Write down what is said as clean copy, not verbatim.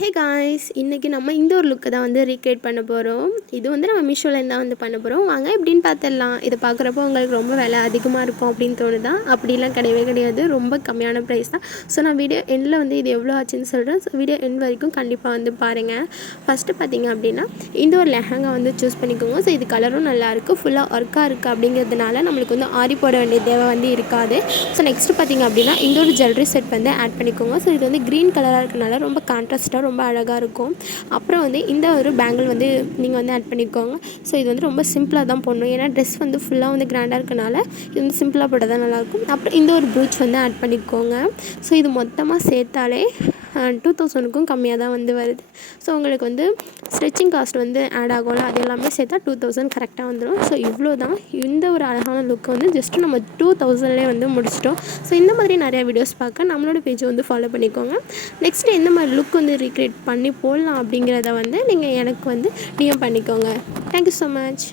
Hey guys, இன்றைக்கி நம்ம இந்த ஒரு லுக்கை தான் வந்து ரீக்ரியேட் பண்ண போகிறோம். இது வந்து நம்ம மீஷோலேருந்து தான் வந்து பண்ண போகிறோம். வாங்க எப்படின்னு பார்த்துடலாம். இதை பார்க்குறப்போ உங்களுக்கு ரொம்ப விலை அதிகமாக இருக்கும் அப்படின்னு தோணுதா? அப்படிலாம் கிடையவே கிடையாது. ரொம்ப கம்மியான ப்ரைஸ் தான். ஸோ நான் வீடியோ எண்டில் வந்து இது எவ்வளோ ஆச்சுன்னு சொல்கிறேன். ஸோ வீடியோ எண்ட் வரைக்கும் கண்டிப்பாக வந்து பாருங்கள். ஃபஸ்ட்டு பார்த்திங்க அப்படின்னா இந்த ஒரு லெஹங்கா வந்து சூஸ் பண்ணிக்கோங்க. ஸோ இது கலரும் நல்லாயிருக்கு, ஃபுல்லாக ஒர்க்காக இருக்குது அப்படிங்கிறதுனால நம்மளுக்கு வந்து ஆரி போட வேண்டிய தேவை வந்து இருக்காது. ஸோ நெக்ஸ்ட்டு பார்த்திங்க அப்படின்னா இந்த ஒரு ஜுவல்லரி செட் வந்து ஆட் பண்ணிக்கோங்க. ஸோ இது வந்து க்ரீன் கலராக இருக்கனால ரொம்ப கான்ட்ராஸ்ட்டாக ரொம்ப அழகாக இருக்கும். அப்புறம் வந்து இந்த ஒரு பேங்கிள் வந்து நீங்கள் வந்து ஆட் பண்ணிக்கோங்க. ஸோ இது வந்து ரொம்ப சிம்பிளாக தான் போடணும். ஏன்னா ட்ரெஸ் வந்து ஃபுல்லாக வந்து கிராண்டாக இருக்கனால இது வந்து சிம்பிளாக போட்டால் தான் நல்லாயிருக்கும். அப்புறம் இந்த ஒரு ப்ரூச் வந்து ஆட் பண்ணிக்கோங்க. ஸோ இது மொத்தமாக சேர்த்தாலே 2000க்கும் கம்மியாக தான் வந்து வருது. ஸோ உங்களுக்கு வந்து ஸ்டிச்சிங் காஸ்ட் வந்து ஆட் ஆகும்ல, அது எல்லாமே சேர்த்தா 2000 கரெக்டாக வந்துடும். ஸோ இவ்வளோ தான். இந்த ஒரு அழகான லுக்கை வந்து ஜஸ்ட்டு நம்ம 2000லேயே வந்து முடிச்சிட்டோம். ஸோ இந்த மாதிரி நிறையா வீடியோஸ் பார்க்க நம்மளோட பேஜை வந்து ஃபாலோ பண்ணிக்கோங்க. நெக்ஸ்ட்டு எந்த மாதிரி லுக் வந்து ரீக்ரியேட் பண்ணி போடலாம் அப்படிங்கிறத வந்து நீங்கள் எனக்கு வந்து டிஎம் பண்ணிக்கோங்க. Thank you so much.